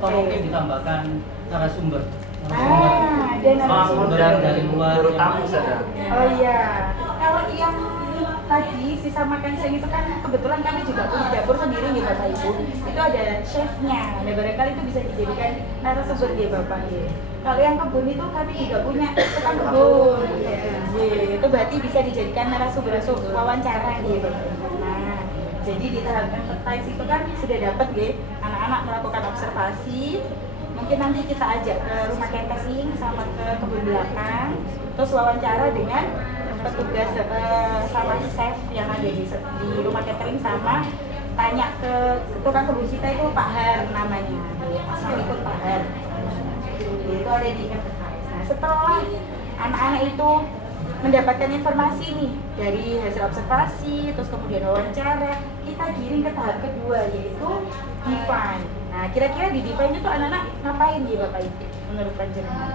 atau mungkin ditambahkan narasumber ada narasumber dari luar tamu saja. Oh iya, kalau yang tadi sisa makan siang itu kan kebetulan kami juga punya dapur sendiri nih Bapak Ibu. Itu ada chefnya. Nah barangkali itu bisa dijadikan narasumber ya Bapak ya. Kalau yang kebun itu kami juga punya tukang kebun. Itu berarti bisa dijadikan narasumber wawancara ya Bapak Ibu. Nah, jadi di tahap empathize itu kan sudah dapat ya anak-anak melakukan observasi. Mungkin nanti kita ajak ke rumah catering sama ke kebun belakang, terus wawancara dengan petugas sama chef yang ada di rumah catering, sama tanya ke tukang kebun kita itu Pak Har namanya, Assalamualaikum Pak Har. Itu ada di empathize. Nah setelah anak-anak itu mendapatkan informasi nih dari hasil observasi, terus kemudian wawancara, kita giring ke tahap kedua yaitu define. Nah, kira-kira di define itu anak-anak ngapain ya Bapak Ibu menurut panjenengan?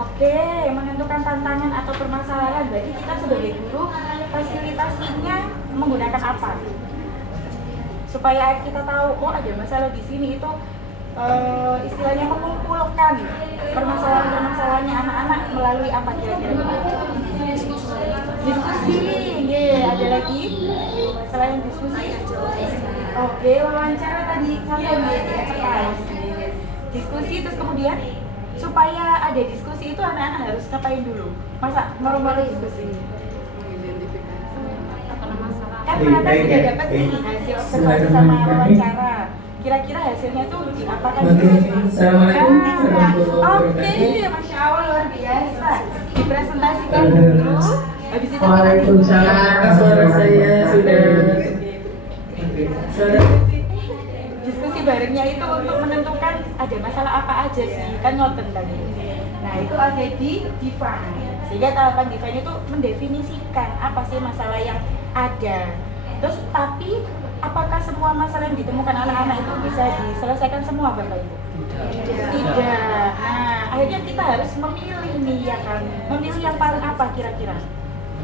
Oke, menentukan tantangan atau permasalahan. Berarti kita sebagai guru fasilitasinya menggunakan apa? Supaya kita tahu, oh ada masalah di sini itu istilahnya mengumpulkan permasalahan-permasalahannya anak-anak melalui apa kira-kira? Diskusi, ada lagi selain diskusi. Oke, wawancara tadi sampai diskusi, terus kemudian supaya ada diskusi itu anak-anak harus ngapain dulu? Masa normal diskusi? Kan ternyata sudah dapat nih hasil observasi sama wawancara. Kira-kira hasilnya tuh diapakan? Assalamualaikum Oke, Masya Allah luar biasa. Dipresentasikan dulu. Habis itu Waalaikumsalam, suara saya sudah. Diskusi barengnya itu untuk menentukan ada masalah apa aja sih, kan ngoten tadi. Nah itu ada di define. Sehingga tahapan define itu mendefinisikan apa sih masalah yang ada. Terus tapi apakah semua masalah yang ditemukan anak-anak itu bisa diselesaikan semua Bapak Ibu? Tidak. Nah akhirnya kita harus memilih nih ya kan. Memilih yang paling apa kira-kira?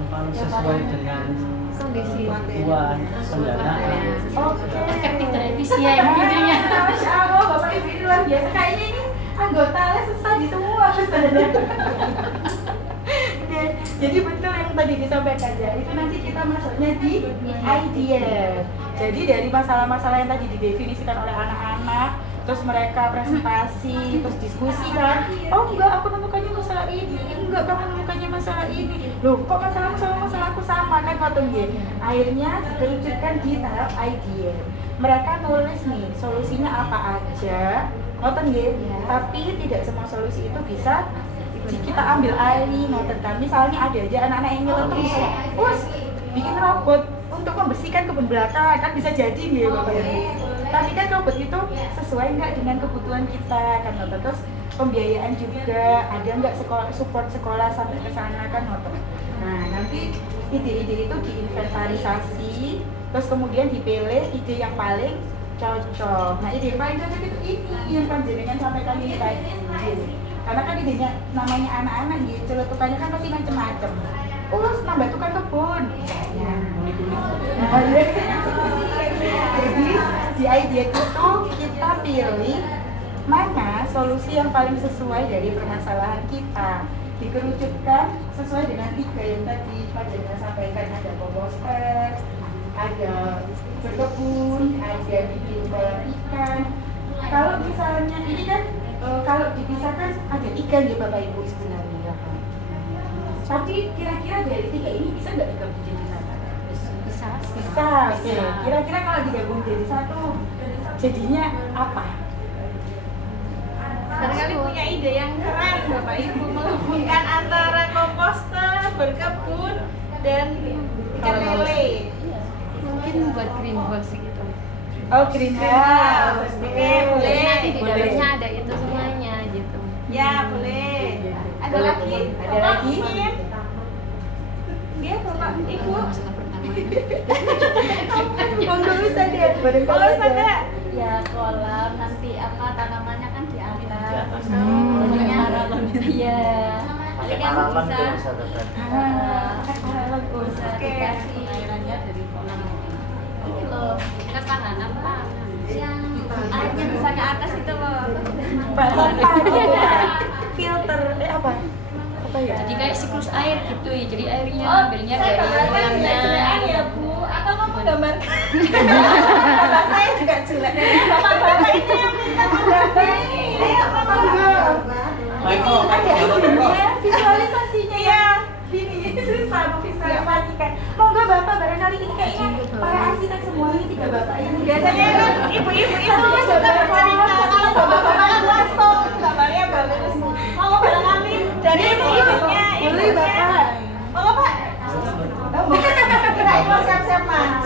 yang paling sesuai dengan kondisi kebutuhan pendanaan. Oke. efektif dan efisien intinya. Masya Allah, Bapak Ibu ini luar biasa. Kayaknya ini anggotanya susah di semua sebenarnya. Oke, jadi betul yang tadi disampaikan ya. Itu nanti kita masuknya di idea. Jadi dari masalah-masalah yang tadi didefinisikan oleh anak-anak, terus mereka presentasi, terus diskusi kan. Oh enggak, aku menemukannya masalah ini. Enggak, kamu menemukannya masalah ini. Loh, kok masalahmu sama masalahku sama kan ngoten nggih. Akhirnya dikerucutkan di tahap idea. Mereka nulis nih solusinya apa aja. Ngoten nggih. Tapi tidak semua solusi itu bisa kita ambil alih. Ngoten kan. Misalnya ada aja anak-anak yang nyeletuk misalnya, "Us, bikin robot untuk membersihkan kebun belakang." Kan bisa jadi nggih Bapak Ibu. Tapi kan robot itu sesuai nggak dengan kebutuhan kita kan ngoten. Terus pembiayaan juga ada nggak support sekolah sampai ke sana kan ngoten. Nah nanti ide-ide itu diinventarisasi, terus kemudian dipilih ide yang paling cocok. Nah ide yang paling cocok itu ini yang panjenengan sampaikan ini tadi. Karena kan idenya namanya anak-anak gitu, celutukannya kan pasti macam-macam. Oh, nambah tukang kebun. Nah, jadi di idea itu kita pilih mana solusi yang paling sesuai dari permasalahan kita. Dikerucutkan sesuai dengan 3 yang tadi Pak Jenderal sampaikan, ada komposter, ada berkebun, ada bikin kolam ikan. Kalau misalnya ini kan kalau dipisahkan ada 3 ya Bapak Ibu sebenarnya ya kan. Tapi kira-kira dari 3 ini bisa nggak digabung jadi satu? Bisa. Oke. Kira-kira kalau digabung jadi satu jadinya apa? Barangkali punya ide yang keren Bapak Ibu menghubungkan antara komposter, berkebun, dan ikan lele. Mungkin buat greenhouse gitu. Oh, greenhouse. Oke, boleh. Nanti di dalamnya ada itu semuanya gitu. Ya, boleh. Ada lagi? Ada lagi? Dia Bapak Ibu. Masalah pertama. Monggo Ustazah. Kalau ada Ya kolam nanti apa tanamannya kan di atas. Di atas. Pokoknya iya. Pakai Jadi kan paralon bisa tuh bisa dapat. bisa Oke. dikasih airannya dari kolam. Ini loh ketahanan pangan. bahannya atas itu loh. Filter apa ya? Jadi kayak siklus air gitu ya. Jadi airnya Oh, ambilnya saya dari gambarkan kolamnya. jelek-jelekan ya Bu, atau kamu gambarkan? Bapak saya juga jelek. Bapak ini yang minta menggambar. Ayo monggo. Michael, Ada idenya, visualisasinya Iya. Ini susah visualisasikan. Monggo Bapak, barangkali ini kayaknya para arsitek semua ini 3 Bapak ini. Biasanya kan ibu-ibu itu suka bercerita, kalau bapak-bapak kan langsung gambarnya bagus. Mau barangkali dari ibunya, Boleh Bapak. Mau Pak? Kira ibu siap-siap Mas.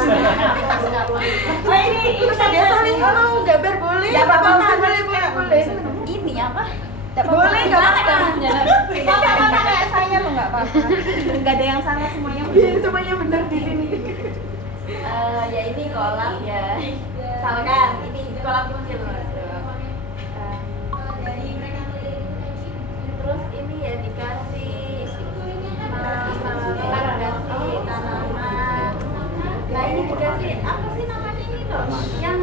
Oh ini ibu Dia saling mau gambar boleh. Ya, Bapak, boleh. Ini apa? Boleh nggak apa-apa. Mau kata kayak saya lo nggak apa-apa. Nggak ada yang salah semuanya. Iya, semuanya benar di sini. Ya ini kolam ya. Misalkan ini kolam kecil loh. Terus ini ya dikasih tanaman. Nah ini dikasih apa sih namanya ini loh? Yang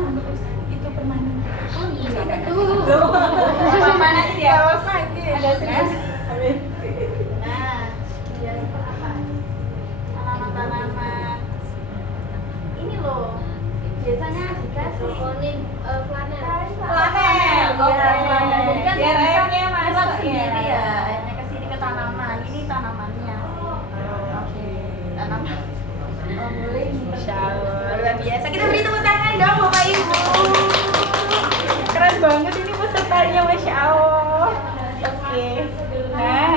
Itu permainan. Mana dia? Ada serius. Nah, dia apa? Tanaman-tanaman. Ini loh, biasanya dikasih flanel. Flanel. Iya, flanel. Jadi kan Biar bisa airnya masuk nyerap sendiri ya. ya. Airnya ke sini ke tanaman. Ini tanamannya. Oke, tanaman. Oh, boleh. Masya Allah, luar biasa. Kita beri tepuk tangan dong Bapak Ibu. Keren banget ini pesertanya, Masya Allah. Oke. Nah,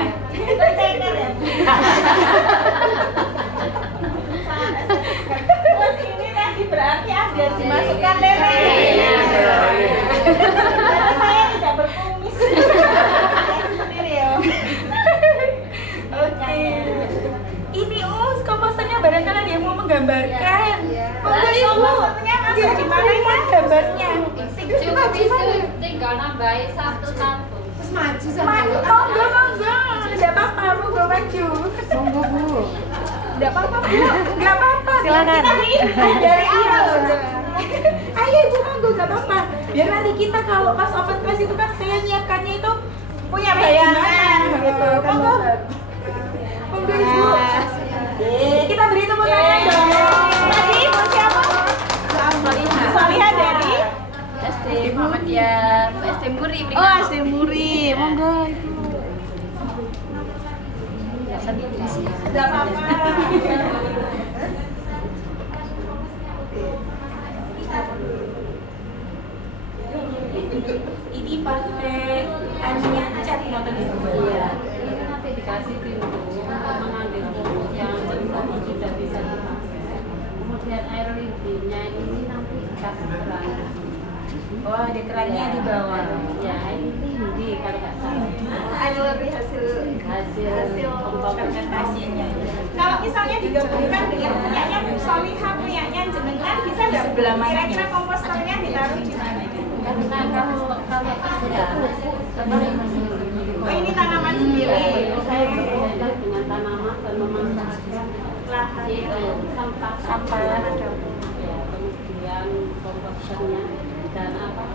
Terus ini tadi berarti ada dimasukkan lele. Karena saya tidak berkumis. Sendiri ya. oke. Ini komposternya barangkali ada yang mau menggambarkan. Monggo Berarti Ibu. komposternya masuk di mana ya? Gambarnya. Cukup itu tinggal nambahin satu-satu. Monggo. Tidak apa-apa, monggo maju. Monggo Bu. Tidak apa-apa Bu. Tidak apa-apa. Silakan. Dari awal. Ayo Ibu monggo, nggak apa-apa. Biar nanti kita kalau pas open class itu kan saya nyiapkannya itu Punya bayangan gitu. Monggo. Monggo Ibu. Kita beri tepuk tangan dong. Tadi ibu siapa? Salihah dari SD Muhammadiyah, SD Muri. Oh, SD Muri. Monggo. Tidak apa-apa. Ini pakai anian cat motor Ibu. Iya, ini nanti dikasih pintu untuk mengambil pupuk yang sudah bisa dipakai. Kemudian air limbahnya ini nanti dikasih keran. Oh, ada kerannya di bawah. Ya, ini tinggi kalau nggak salah. Ada lebih hasil Hasil Fermentasinya. Kalau misalnya digabungkan dengan punyanya Bu Solihah, punyanya jenengan, bisa nggak Bu? Sebelah mana? Kira-kira komposternya ditaruh di mana? Karena kalau tidak Oh, ini tanaman sendiri. saya bekerja dengan tanaman dan memanfaatkan Lahan. itu sampah ya, kemudian komposternya dan apa?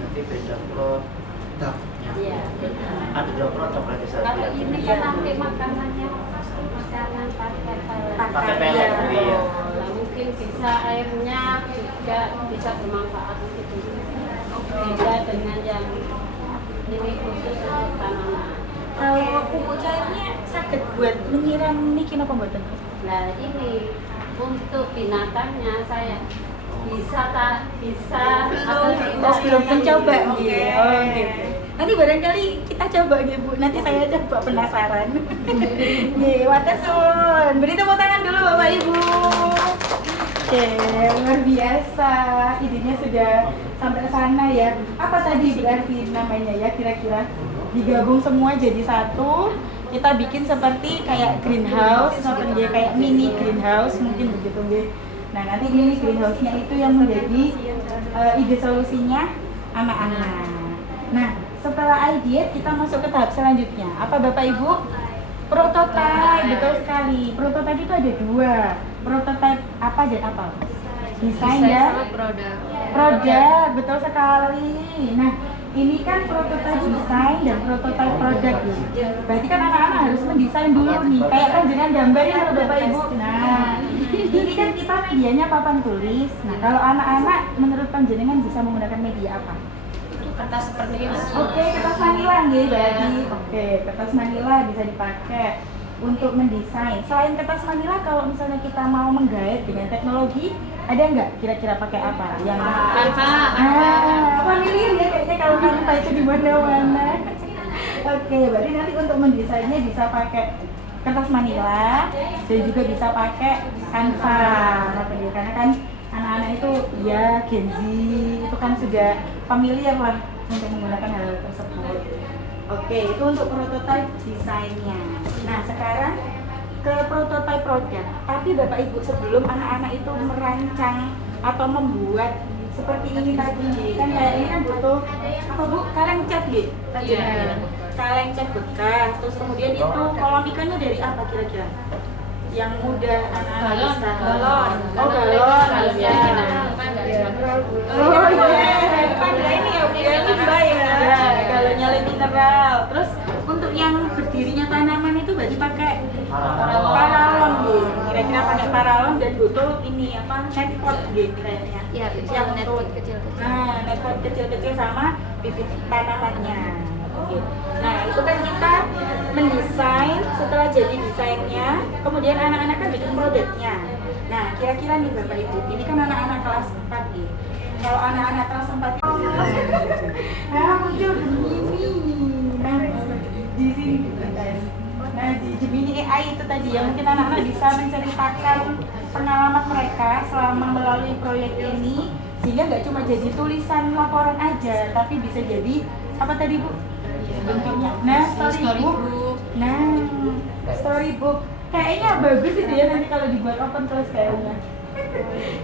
Nanti beda produknya. Iya. Ada dua produk lagi Kalau satu. ini kan nanti makanannya makanan Pakai pelet, iya. Nah, mungkin bisa airnya juga bisa bermanfaat gitu. Beda dengan yang ini khusus untuk tanaman. Kalau pupuk cairnya sakit buat menyiram niki napa mboten? Nah ini untuk binatangnya saya bisa atau tidak. Oh, belum mencoba nggih. Oke. Oh, gitu. Nanti barangkali kita coba nggih Bu. Nanti saya coba penasaran. Nggih, watasun. Beri tepuk tangan dulu Bapak Ibu. Oke, luar biasa. Idenya sudah sampai sana ya. Apa tadi berarti namanya ya kira-kira? Digabung semua jadi satu. Kita bikin seperti kayak greenhouse, seperti dia kayak mini greenhouse mungkin begitu nggih. Nah, nanti mini greenhouse-nya itu yang menjadi ide solusinya anak-anak. Nah, setelah ide kita masuk ke tahap selanjutnya. Apa Bapak Ibu? Prototype, betul sekali. Prototype itu ada dua. Prototype apa dan apa? Desain dan produk. Produk, betul sekali. Nah, ini kan prototype desain dan prototype produk. Berarti kan anak-anak harus mendesain dulu nih. Kayak kan dengan gambar ya Bapak Ibu. Nah, ini kan kita medianya papan tulis. Nah, kalau anak-anak menurut panjenengan bisa menggunakan media apa? Kertas seperti ini. Oke, kertas manila nih berarti. Oke, kertas manila bisa dipakai untuk mendesain. Selain kertas manila, kalau misalnya kita mau menggait dengan teknologi, ada nggak kira-kira pakai apa? Yang familiar ya kayaknya kalau Canva itu di mana-mana. Oke, berarti nanti untuk mendesainnya bisa pakai kertas manila dan juga bisa pakai Canva. Karena kan anak-anak itu ya Gen Z itu kan sudah familiar lah untuk menggunakan hal tersebut. Oke, itu untuk prototype desainnya. Nah, sekarang ke prototype produk. Tapi Bapak Ibu sebelum anak-anak itu merancang atau membuat seperti ini tadi, kan kayak ini kan butuh apa Bu? Kaleng cat gitu. Iya. Kaleng cat bekas. Terus kemudian itu kolom ikannya dari apa kira-kira? Yang mudah anak-anak bisa. Galon. Oh, galon. Galonnya Iya. kita kan nggak cuma Oh iya. Pada ini ya, udah limbah ya. Ya, galonnya mineral. Terus untuk yang berdirinya tanaman itu berarti pakai paralon gitu. Kira-kira pakai paralon dan butuh ini apa? Netpot gitu kayaknya. Iya, Yang netpot untuk- kecil-kecil. Nah, netpot kecil-kecil sama bibit tanamannya. Oke. Nah, itu kan kita mendesain, setelah jadi desainnya, kemudian anak-anak kan bikin produknya. Nah, kira-kira nih Bapak Ibu, ini kan anak-anak kelas 4 nih. Kalau anak-anak kelas 4 itu nah muncul Gemini. Nah, di sini guys. Nah, di Gemini AI itu tadi ya, mungkin anak-anak bisa menceritakan pengalaman mereka selama melalui proyek ini, sehingga nggak cuma jadi tulisan laporan aja, tapi bisa jadi apa tadi Bu? Bentuknya. Nah, storybook. Nah, storybook. Kayaknya bagus itu ya nanti kalau dibuat open class kayaknya.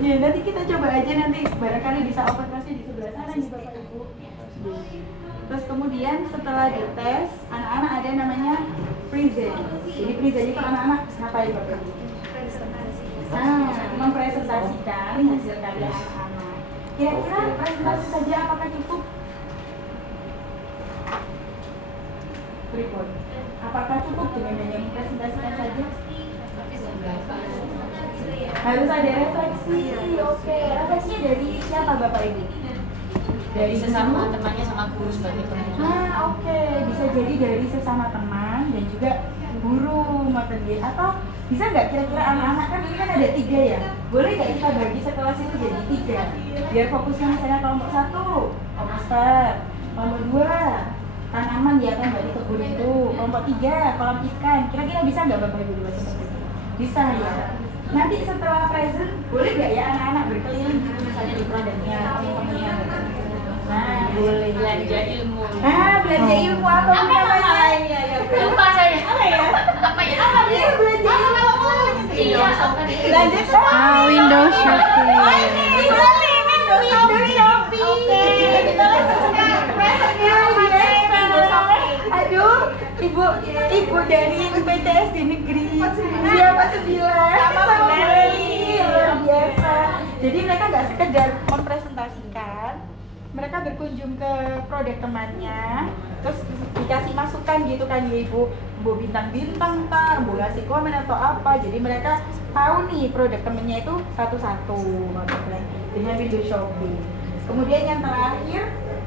Ya, nanti kita coba aja nanti barangkali bisa open class-nya di sebelah sana nih Bapak Ibu. Terus kemudian setelah dites, anak-anak ada namanya present. Jadi present itu anak-anak ngapain Bapak? Nah, mempresentasikan hasil karya anak-anak. Kira-kira presentasi saja apakah cukup? Report. Apakah cukup dengan hanya mempresentasikan saja? Harus ada refleksi. Oke, refleksinya dari siapa Bapak Ibu? Dari sesama temannya sama guru sebagai pengusaha. Nah, oke, bisa jadi dari sesama teman dan juga guru materi atau bisa nggak kira-kira anak-anak kan ini kan ada 3 ya, boleh nggak kita bagi sekelas itu jadi 3 biar fokusnya misalnya kelompok 1 komposter, kelompok 2 tanaman ya kan dari kebun itu, kelompok 3 kolam ikan. Kira-kira bisa nggak Bapak Ibu buat seperti itu? Bisa ya. Nanti setelah present boleh nggak ya anak-anak berkeliling gitu misalnya di produknya teman-temannya? Nah, boleh Belanja ilmu. belanja ilmu apa namanya? Lupa saya. Apa ya? Apa ya? Iya, belanja ilmu. Iya. Belanja Windows Shopping. Oh ini Windows Shopping. Kita langsung sekarang presentnya pakai Windows Shopping. Aduh, ibu dari PTS di negeri siapa 9 Sama Bulari. luar biasa. Jadi mereka nggak sekedar mempresentasikan, mereka berkunjung ke produk temannya, terus dikasih masukan gitu kan ya ibu, mau bintang-bintang tak, mau ngasih komen atau apa. Jadi mereka tahu nih produk temennya itu satu-satu dengan Windows Shopping. Kemudian yang terakhir,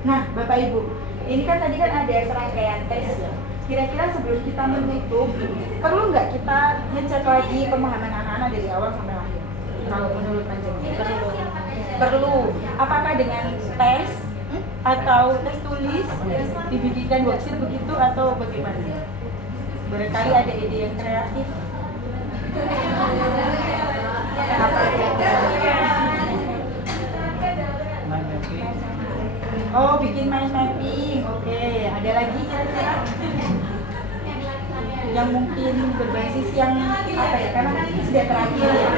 nah Bapak Ibu, ini kan tadi kan ada serangkaian tes ya. Kira-kira sebelum kita menutup, perlu nggak kita ngecek lagi pemahaman anak-anak dari awal sampai akhir? Kalau menurut panjenengan perlu. Apakah dengan tes atau tes tulis dibikinkan worksheet begitu atau bagaimana? Barangkali ada ide yang kreatif. Apa Oh, bikin mind mapping. Oke, ada lagi kira-kira yang mungkin berbasis yang apa ya? Karena kan ini sudah terakhir ya.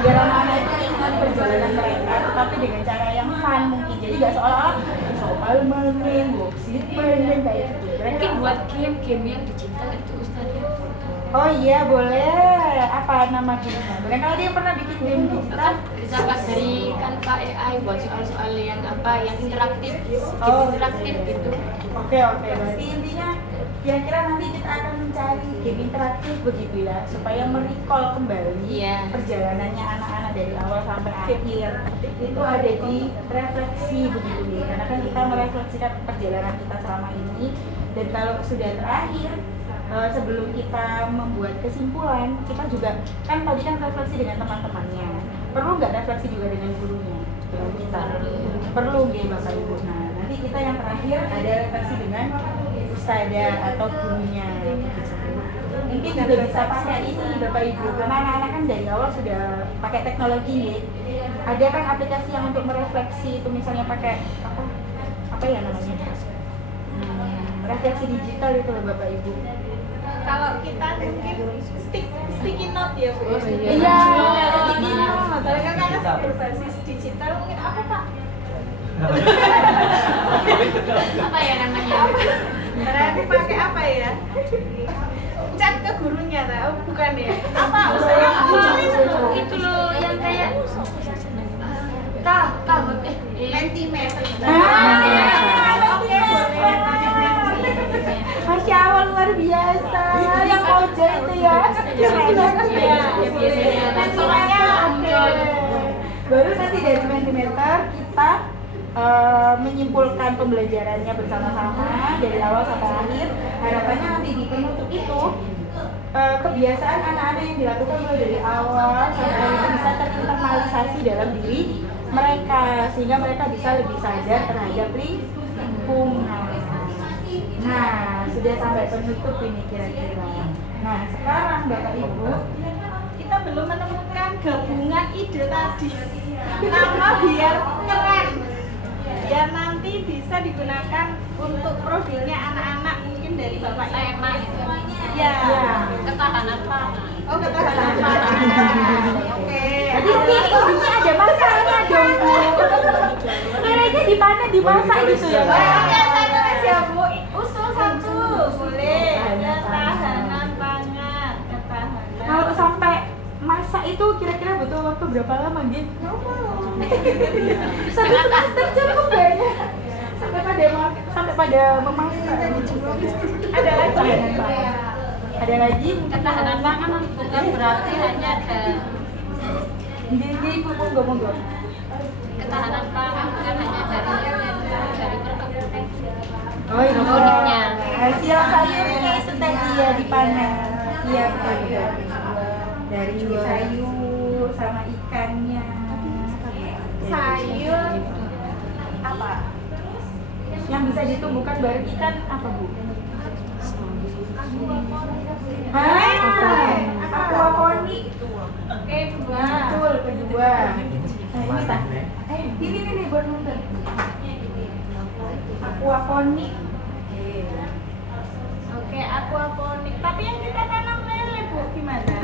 Biar anak-anak itu ingat perjalanan mereka, tetapi dengan cara yang fun mungkin. Jadi nggak seolah-olah soal main, worksheet main kayak gitu. Mungkin buat game yang digital itu Ustaznya. Oh iya boleh. Apa nama gamenya? Barangkali ada yang pernah bikin game digital? Bisa pas dari Canva AI buat soal-soal yang yang interaktif, Oh. interaktif gitu. Oke, berarti intinya kira-kira nanti kita akan mencari game interaktif begitu ya, supaya merecall kembali Iya. perjalanannya anak-anak dari awal sampai akhir. Itu ada di refleksi begitu ya, karena kan kita merefleksikan perjalanan kita selama ini, dan kalau sudah terakhir, sebelum kita membuat kesimpulan, kita juga kan tadi kan refleksi dengan teman-temannya. Perlu nggak refleksi juga dengan gurunya? Dengan kita. Perlu nggak Bapak Ibu? Nah, nanti kita yang terakhir ada refleksi dengan ustadzah atau gurunya. Mungkin juga bisa pakai ini Bapak Ibu, karena anak-anak kan dari awal sudah pakai teknologi ya. Ada kan aplikasi yang untuk merefleksi itu, misalnya pakai apa ya namanya? Refleksi digital itu loh Bapak Ibu. Kalau kita mungkin sticky note ya Bu. Iya, sticky note. Mereka kan berbasis digital mungkin apa Pak? Apa ya namanya? Berarti pakai apa ya? Chat ke gurunya tahu bukan ya? Apa usahanya Itu loh yang kayak Mentimeter. Oke, Masya Allah luar biasa. Yang Ojo itu ya. Baru nanti dari Mentimeter kita menyimpulkan pembelajarannya bersama-sama dari awal sampai akhir. Harapannya nanti di penutup itu kebiasaan anak-anak yang dilakukan mulai dari awal sampai akhir itu bisa terinternalisasi dalam diri mereka, sehingga mereka bisa lebih sadar terhadap lingkungan. Nah, sudah sampai penutup ini kira-kira. Nah, sekarang Bapak Ibu, Kita belum menemukan gabungan ide tadi. Nama biar keren. Biar nanti bisa digunakan untuk profilnya anak-anak mungkin dari Bapak Ibu. tema itu. Ya. Ketahanan pangan. Oh, ketahanan pangan. Oke. jadi ini ada masaknya dong Bu. Kayaknya dimasak gitu ya Pak. Oke, saya tulis ya Bu. Usul satu. Boleh. Ketahanan pangan. Ketahanan. Kalau sampai masak itu kira-kira butuh waktu berapa lama gitu? Satu semester cukup kayaknya. Sampai pada memasak. Ada lagi. Ada lagi? Ketahanan pangan bukan berarti hanya ada Jadi monggo. ketahanan pangan bukan hanya dari perkebunan. Oh iya. Produknya. Hasil sayurnya itu tadi ya dipanen. Iya betul. Dari sayur sama ikannya. Sayur apa? Yang bisa ditumbuhkan bareng ikan apa Bu? Aquaponik. Oke, dua. Betul, kedua. Nah, ini tak. Ini buat nonton. Aquaponik. Oke, aquaponik. Tapi yang kita tanam lele Bu, gimana?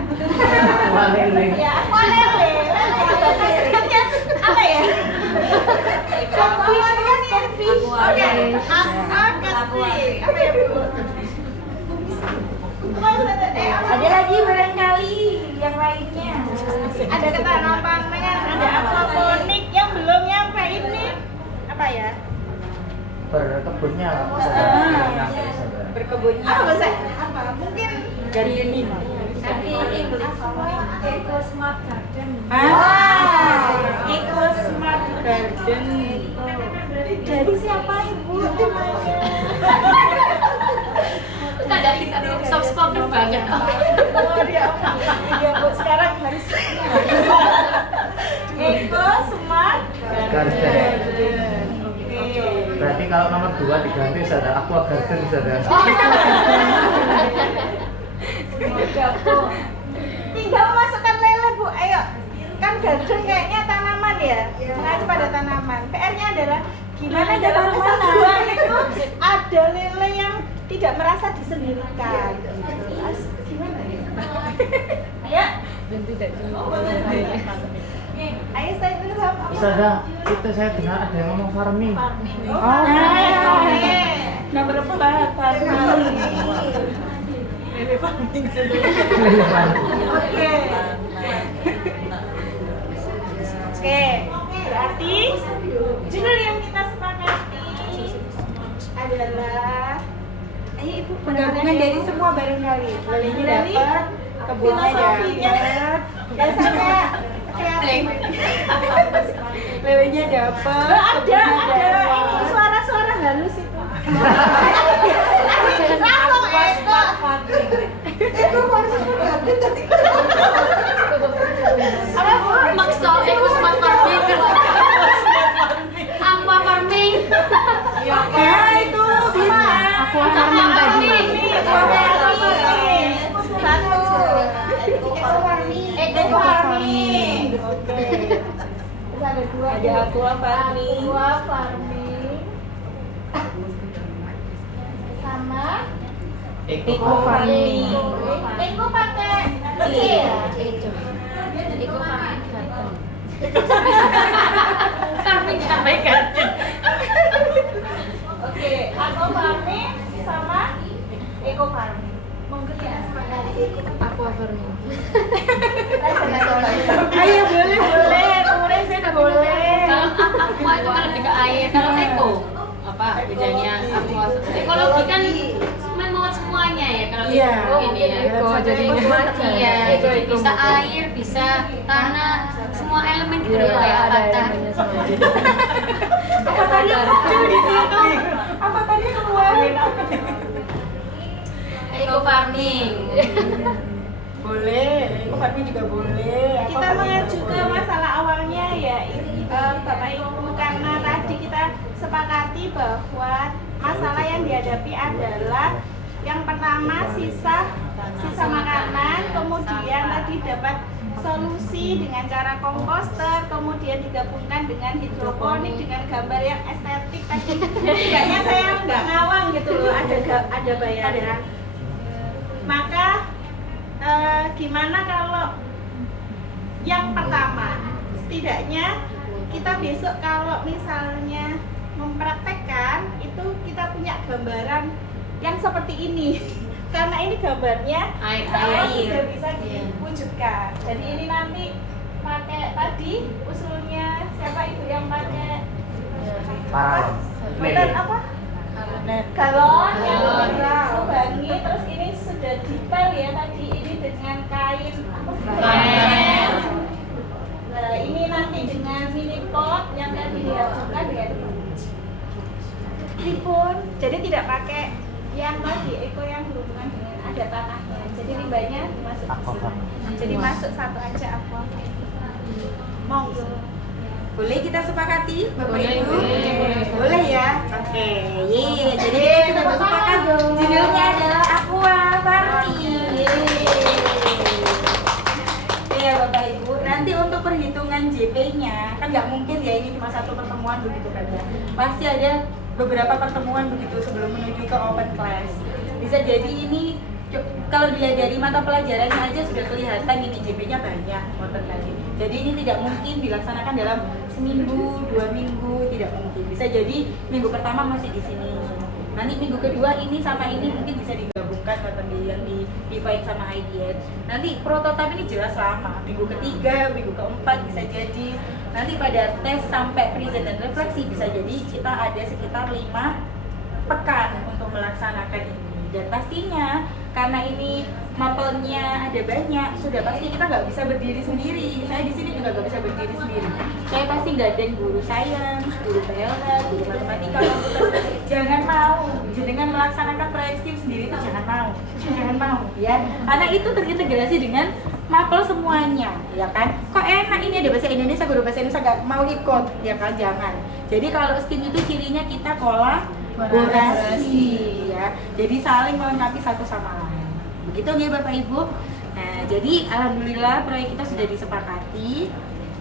Wah, lele. Ya, aqua lele. Apa ya? Catfish. Oke, aqua catfish. Apa ya Bu? Ada lagi barangkali yang lainnya. Ada ketahanan pangan, ada aquaponik yang belum nyampe ini. Apa ya? Berkebunnya Berkebunnya. Apa bahasa? Apa? Mungkin gardening. Eco Smart Garden. Eco Smart Garden. dari siapa Ibu namanya? Ada kita soft spoken banget. Oh dia, iya Bu sekarang harus Eco Smart Garden. Oke. Berarti kalau nomor 2 diganti ada Aqua Garden ada. Semoga Bu. Tinggal memasukkan lele Bu, ayo. Kan garden kayaknya tanaman ya, mengacu pada tanaman. PR-nya adalah gimana dalam kesatuan itu ada lele yang tidak merasa disendirikan. Gimana ya? Ayo. Ayo saya dulu sama. Ustazah, itu saya dengar ada yang ngomong farming. Oh, Nomor 4 farming. Lele farming. Oke. Oke, berarti judul yang kita sepakati adalah Ibu penggabungan dari semua barangkali. Lelenya dapat, kebunnya dapat, dasarnya kreatif. Lelenya dapat, ada ini suara-suara halus itu. Langsung Eko. Eko Apa maksud aku smart farming? Aqua farming. Ya itu bisa. Aqua farming tadi. Satu. Eko farming. Oke. Terus ada dua. Ada aqua farming. Aqua farming sama Eko farming. Eko pakai kecil. Eko farming garden. Farming sampai garden. Oke, aqua farming sama eco farming. Monggo kita sepakati Aqua farming. Ayo boleh. Kemudian saya boleh. Kalau aqua itu kan lebih ke air. Kalau eco apa bedanya? Aqua ekologi kan memuat semuanya ya. Kalau Iya. ini ya. Eco, jadi Iya, jadi bisa air, bisa tanah, semua elemen gitu loh kayak avatar. Apa tadi muncul di situ? Apa tadi keluarin? Eco farming. Boleh, Eko farming juga boleh. kita mengacu ke masalah awalnya ya Bapak Ibu, karena tadi kita sepakati bahwa masalah yang dihadapi adalah yang pertama sisa makanan, kemudian tadi dapat solusi dengan cara komposter, kemudian digabungkan dengan hidroponik dengan gambar yang estetik tadi. Kayaknya saya nggak ngawang gitu loh, ada bayaran. Maka gimana kalau yang pertama, setidaknya kita besok kalau misalnya mempraktekkan itu kita punya gambaran yang seperti ini. Karena ini gambarnya saya sudah bisa diwujudkan. Jadi ini nanti pakai tadi usulnya siapa ibu yang pakai Lele. apa? Galon yang lubangi, terus ini sudah dipel ya tadi ini dengan kain Kain. Nah ini nanti dengan mini pot yang tadi diajukan dengan tripod, jadi tidak pakai yang tadi Eko yang berhubungan dengan ada tanahnya, jadi limbahnya dimasuk di sini. Jadi masuk satu aja aqua. Monggo. Boleh kita sepakati, Bapak Boleh, Ibu? boleh. Boleh ya? Oke, jadi kita sudah bersepakat. Judulnya adalah aqua farming. Iya Bapak Ibu, nanti untuk perhitungan JP-nya kan nggak mungkin ya ini cuma satu pertemuan begitu kan ya. Pasti ada beberapa pertemuan begitu sebelum menuju ke open class. Bisa jadi ini kalau dilihat dari mata pelajarannya aja sudah kelihatan ini JP-nya banyak open tadi. Jadi ini tidak mungkin dilaksanakan dalam seminggu, 2 minggu, tidak mungkin. Bisa jadi minggu pertama masih di sini. Nanti minggu kedua ini sama ini mungkin bisa digabungkan atau yang di divide sama IDN. Nanti prototipe ini jelas lama. Minggu ketiga, minggu keempat bisa jadi. Nanti pada tes sampai present dan refleksi bisa jadi kita ada sekitar 5 pekan untuk melaksanakan ini. Dan pastinya karena ini mapelnya ada banyak, sudah pasti kita nggak bisa berdiri sendiri. Saya di sini juga nggak bisa berdiri sendiri. Saya pasti gandeng guru sains, guru PLH, guru matematika, komputer. Jangan mau, dengan melaksanakan proyek STEAM sendiri itu jangan mau, ya. Karena itu terintegrasi dengan mapel semuanya, ya kan? Kok enak ini ada bahasa Indonesia, guru bahasa Indonesia nggak mau ikut, ya kan? Jangan. Jadi kalau STEAM itu cirinya kita kolaborasi, ya. Jadi saling melengkapi satu sama lain. Begitu ya Bapak Ibu. Nah, jadi alhamdulillah proyek kita sudah disepakati.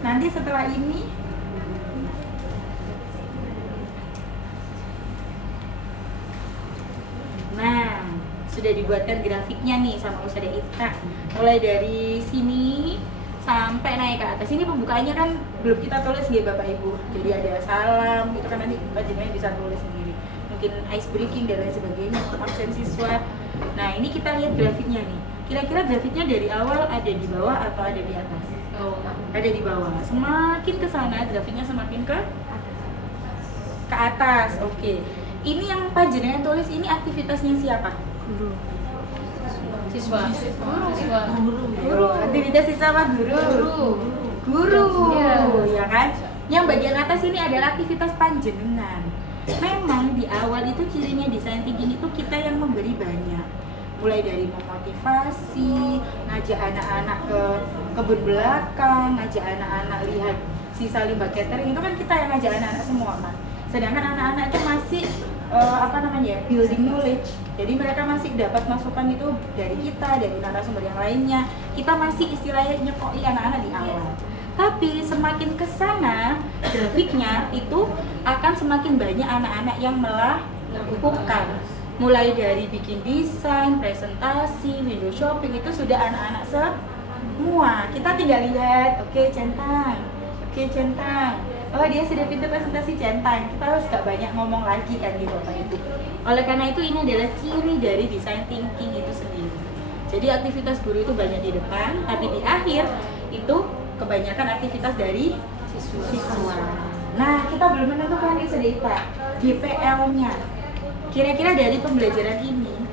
Nanti setelah ini sudah dibuatkan grafiknya nih sama Ustazah Ita. Mulai dari sini sampai naik ke atas. Ini pembukaannya kan belum kita tulis ya Bapak Ibu. Jadi ada salam gitu kan, nanti Pak Jenderal bisa tulis sendiri. mungkin ice breaking dan lain sebagainya untuk absen siswa. Nah ini kita lihat grafiknya nih. Kira-kira grafiknya dari awal ada di bawah atau ada di atas? Ada di bawah. Semakin ke sana grafiknya semakin ke atas. Oke. Ini yang panjenengan tulis ini aktivitasnya siapa? Siswa. Guru. Aktivitas siswa apa guru. Ya kan? Yang bagian atas ini adalah aktivitas panjenengan. Memang di awal itu cirinya desain thinking itu kita yang memberi banyak. Mulai dari memotivasi, ngajak anak-anak ke kebun belakang, ngajak anak-anak lihat sisa limbah catering, itu kan kita yang ngajak anak-anak semua kan. Sedangkan anak-anak itu masih building knowledge. Jadi mereka masih dapat masukan itu dari kita, dari narasumber yang lainnya. Kita masih istilahnya nyekoi anak-anak di awal. Tapi semakin ke sana grafiknya itu akan semakin banyak anak-anak yang melakukan. Mulai dari bikin desain, presentasi, window shopping itu sudah anak-anak semua. Kita tinggal lihat, oke centang. Oh dia sudah pintar presentasi centang. Kita harus gak banyak ngomong lagi kan di Bapak Ibu. Oleh karena itu ini adalah ciri dari design thinking itu sendiri. Jadi aktivitas guru itu banyak di depan, tapi di akhir itu kebanyakan aktivitas dari siswa. Nah kita belum menentukan Dita GPL-nya. Kira-kira dari pembelajaran ini,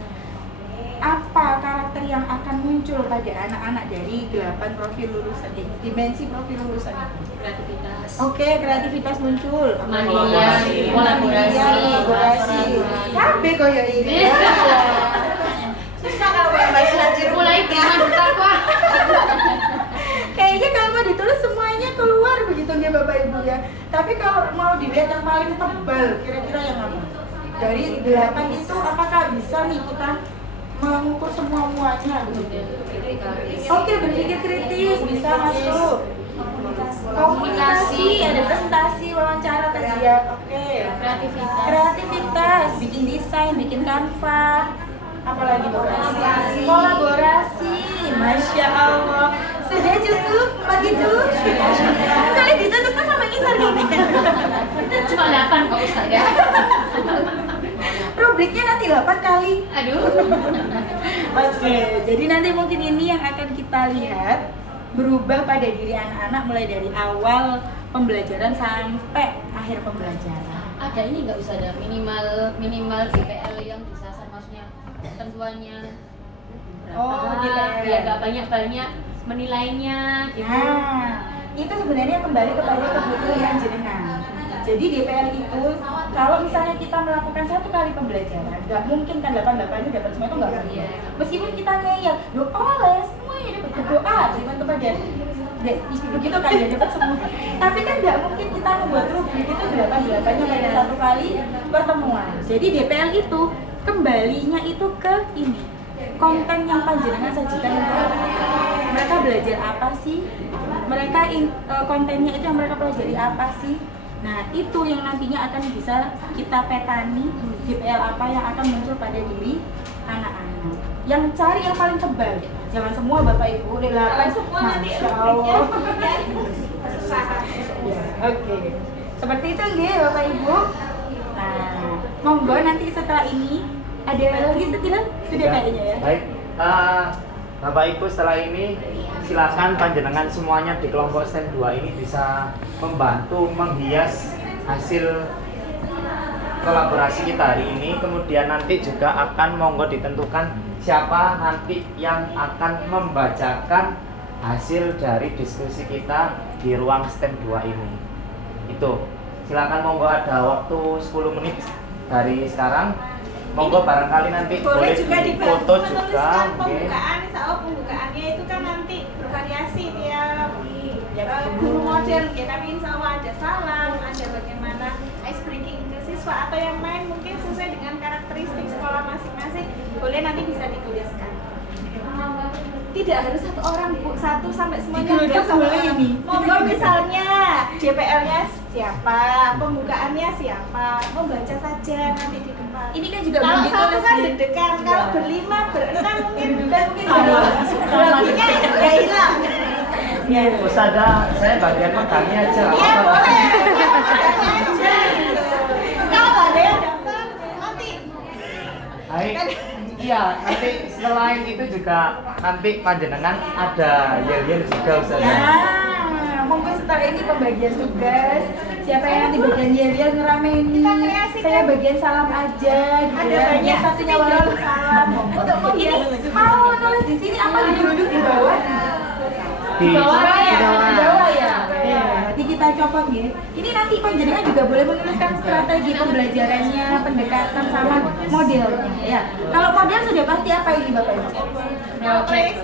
apa karakter yang akan muncul pada anak-anak dari 8 profil lulusan ini? Dimensi profil lulusan itu? Kreativitas. Oke, kreativitas muncul. Kolaborasi. Kabeh koyo ini. Susah kalau bayang-bayang nanti Mulai terima apa? Kayaknya kalau mau ditulis semuanya keluar begitu ya Bapak Ibu ya. Tapi kalau mau dilihat yang paling tebal, kira-kira yang apa? Dari 8 itu apakah bisa nih kita mengukur semuanya gitu? Oke, berpikir kritis bisa masuk. Komunikasi, ada presentasi, wawancara, tes ya. Oke. Kreativitas, bikin desain, bikin kanva. Apalagi kolaborasi. Masya Allah. Sudah cukup bagi dulu. Soalnya ditutupnya sama Isar gini. Cuma 8 kok Ustaz ya. Rubriknya nanti 8 kali. Aduh. Oke, jadi nanti mungkin ini yang akan kita lihat berubah pada diri anak-anak mulai dari awal pembelajaran sampai akhir pembelajaran. Ada ini nggak usah ada minimal GPL yang disasar, maksudnya ketentuannya berapa? Oh, GPL. Biar nggak banyak menilainya gitu. Nah, itu sebenarnya kembali kepada kebutuhan jenengan. Jadi DPL itu kalau misalnya kita melakukan 1 kali pembelajaran, nggak mungkin kan 8 dapat semua, itu nggak mungkin. Meskipun kita ngeyel, oleh semuanya dapat berdoa, cuman kepada begitu kan ya dapat semua. Tapi kan nggak mungkin kita membuat rubrik itu 8-8-nya pada 1 kali pertemuan. Jadi DPL itu kembalinya itu ke ini, konten yang panjenengan sajikan untuk mereka belajar apa sih, mereka kontennya itu yang mereka pelajari apa sih. Nah itu yang nantinya akan bisa kita petani GPL apa yang akan muncul pada diri anak-anak. Yang cari yang paling tebal, jangan semua Bapak Ibu, 8 Masya Allah. Oke, seperti itu nggih Bapak Ibu. Nah, monggo nanti setelah ini ada lagi sudah kayaknya ya. Baik, Bapak Ibu setelah ini silakan panjenengan semuanya di kelompok STEM 2 ini bisa membantu menghias hasil kolaborasi kita hari ini. Kemudian nanti juga akan monggo ditentukan siapa nanti yang akan membacakan hasil dari diskusi kita di ruang STEM 2 ini. Itu, silakan monggo, ada waktu 10 menit dari sekarang. Monggo barangkali nanti boleh juga foto juga. Menuliskan pembukaan, pembukaannya itu kan nanti bervariasi tiap guru modern ya, tapi insya Allah ada salam, ada bagaimana ice breaking ke siswa atau yang lain mungkin sesuai dengan karakteristik sekolah masing-masing, boleh nanti bisa dituliskan. Tidak harus 1 orang Bu, 1 sampai semuanya Itu boleh ini. Monggo misalnya DPL-nya siapa, pembukaannya siapa, membaca saja nanti di depan. Ini kan juga Kalau begitu 1 kan Leslie. deg-degan, kalau ber-5, ber-6 mungkin groginya ya hilang. Ya. Ustazah, saya bagian megangnya aja. Iya boleh. Kalau nggak ada yang daftar, Iya, nanti selain itu juga nanti panjenengan ada yel-yel juga Ustaz. Nah, monggo setelah ini pembagian tugas. Siapa yang nanti bagian yel-yel ngeramein? Kita kreasikan. Saya bagian salam aja gitu Ada ya. banyak Yang satunya waalaikumsalam. Ini mau nulis di sini apa duduk di bawah? Di bawah ya? bawah. Di bawah ya? Ya, nanti kita copot ya. Ini nanti panjenengan juga boleh menuliskan strategi pembelajarannya, pendekatan sama modelnya ya. Kalau model sudah pasti apa ini Bapak Ibu?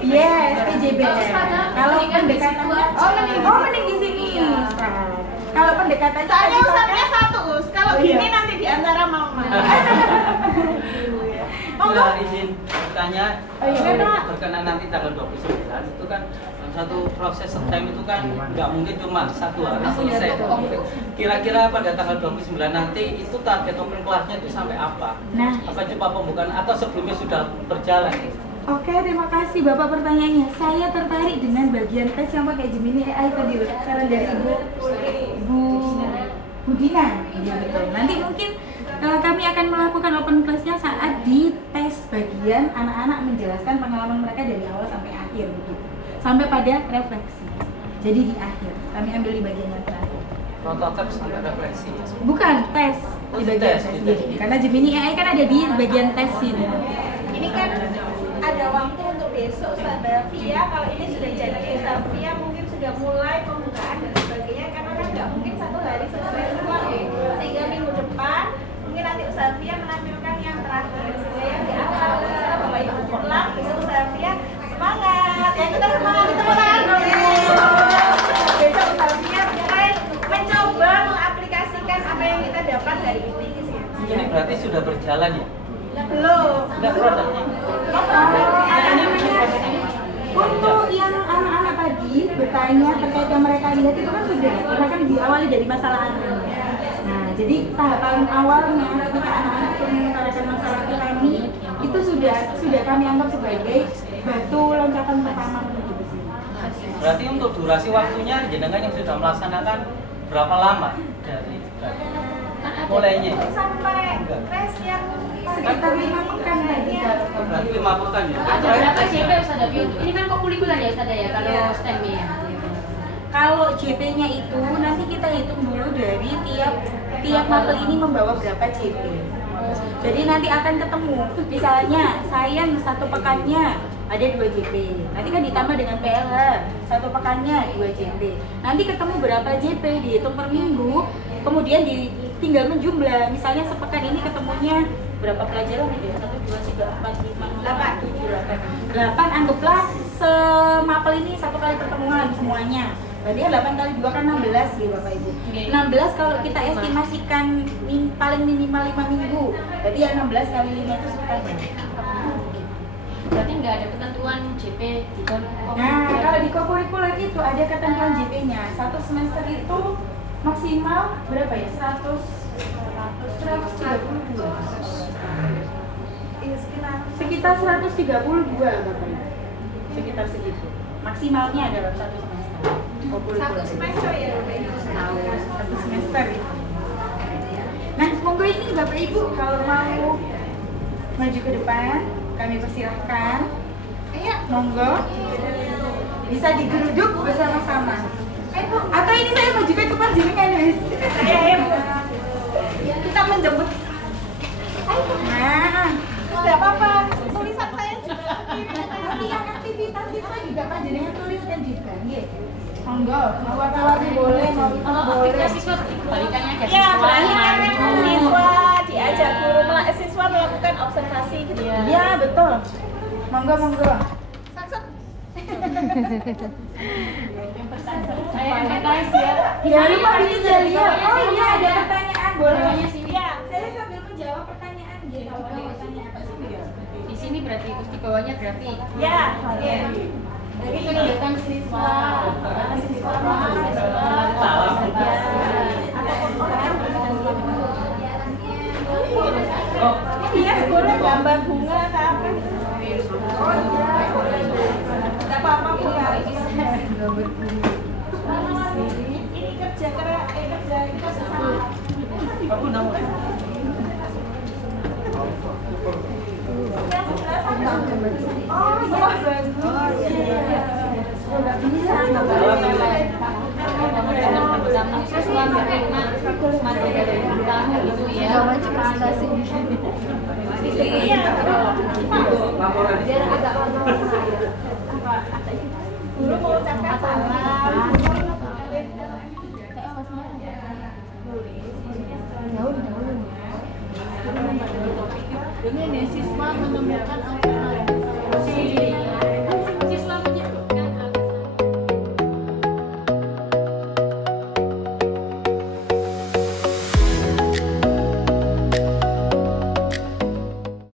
Yes, PJBS. Kalau pendekatannya, mending di sini. Kalau pendekatannya Soalnya Ustaznya satu, Us. Kalau Oh, iya. gini nanti di antara mama. Nah, izin bertanya, Oh, iya. berkenan nanti tanggal 29 itu kan dalam satu proses STEM itu kan nggak mungkin cuma 1 hari selesai. Kira-kira pada tanggal 29 nanti itu target open kelasnya itu sampai apa? Nah. Apa cuma pembukaan atau sebelumnya sudah berjalan? Oke, terima kasih Bapak pertanyaannya. Saya tertarik dengan bagian tes yang pakai Gemini AI tadi loh. Saran dari Ibu Budina. Iya betul. Nanti mungkin kami akan melakukan open class-nya saat di tes bagian anak-anak menjelaskan pengalaman mereka dari awal sampai akhir begitu. Sampai pada refleksi. Jadi di akhir. Kami ambil di bagian yang terakhir. Prototipe sampai refleksi. Bukan tes di bagian Tes, tes. di Iya. tes. Karena Gemini AI kan ada di bagian tes ini. Ini kan ada waktu untuk besok Ustaz Via. Kalau ini sudah jadi Ustaz Via mungkin sudah mulai pembukaan dan sebagainya karena kan nggak mungkin 1 hari selesai semua ya. Sehingga minggu depan mungkin nanti Ustaz Via menampilkan yang terakhir sehingga yang di awal bisa Bapak Ibu pulang besok Ustaz Via semangat ya, kita semangat itu besok Ustaz Via mulai mencoba mengaplikasikan apa yang kita dapat dari ini. Ini berarti sudah berjalan ya? Belum. Enggak produknya. Untuk yang anak-anak tadi bertanya terkait yang mereka lihat itu kan sudah, karena kan diawali dari masalah anak. Nah, jadi tahapan awalnya ketika anak-anak itu mengutarakan masalah ke kami itu sudah kami anggap sebagai batu loncatan pertama menuju ke sini. Berarti untuk durasi waktunya jenengan yang sudah melaksanakan berapa lama dari mulainya? Sampai tes yang Sekitar 5 pekan tadi. Berarti 5 pekan ya? Ada berapa JP Ustaz Davi? Ini kan kok kulikuler ya Ustaz ya kalau STEM ya. Kalau JP-nya itu nanti kita hitung dulu dari tiap mapel ini membawa berapa JP. Jadi nanti akan ketemu. Misalnya saya 1 pekannya ada 2 JP. Nanti kan ditambah dengan PLH 1 pekannya 2 JP. Nanti ketemu berapa JP dihitung per minggu. Kemudian tinggal menjumlah. Misalnya sepekan ini ketemunya berapa pelajaran gitu ya? 1, 2, 3, 4, 5, 6, 7, 8 anggaplah semapel ini 1 kali pertemuan semuanya. Berarti 8 kali 2 kan 16 ya Bapak Ibu. 16 kalau kita estimasikan paling minimal 5 minggu. Berarti ya 16 kali 5 itu sekitar berapa? Berarti nggak ada ketentuan JP di Nah, kalau di kokurikuler itu ada ketentuan JP-nya. 1 semester itu maksimal berapa ya? 132. Sekitar 132 Bapak Ibu. Sekitar segitu. Maksimalnya adalah 1 semester. satu semester ya Bapak Ibu. 1 semester itu. Nah, monggo ini Bapak Ibu kalau mau maju ke depan, kami persilahkan. Ayo. Monggo. Bisa digeruduk bersama-sama. Atau ini saya majukan ke panjenengan guys. Ayo. Kita menjemput. Nah, Tidak apa-apa. Tulisan saya juga. nanti yang aktivitas siswa juga panjenengan tuliskan juga. Nggih. Monggo, mau warna-warni boleh, mau hitam Kalau boleh. aplikasi kok kebalikannya kayak Ya, siswa berarti kan mandu. siswa diajak guru siswa melakukan observasi gitu. Iya, betul. Monggo, monggo. Sakset. Saya advertise ya. Jangan lupa bikin jalian. Oh iya, ada pertanyaan boleh. Bawahnya sini. Ya. Saya sambil menjawab pertanyaan gitu. Pertanyaan apa sih? Di sini berarti terus di bawahnya grafik. Ya. Ya. Jadi kegiatan siswa, mahasiswa, Iya, boleh gambar bunga atau apa gitu. Oh iya, boleh. Enggak apa-apa bunga. Ini kerja kita bersama. Apa namanya? Yang 11 yang siswa menerima materi dari tamu itu ya. wajib presentasi di sini. Iya. Biar agak Guru mau ucapkan salam. Ini nih siswa menemukan alternatif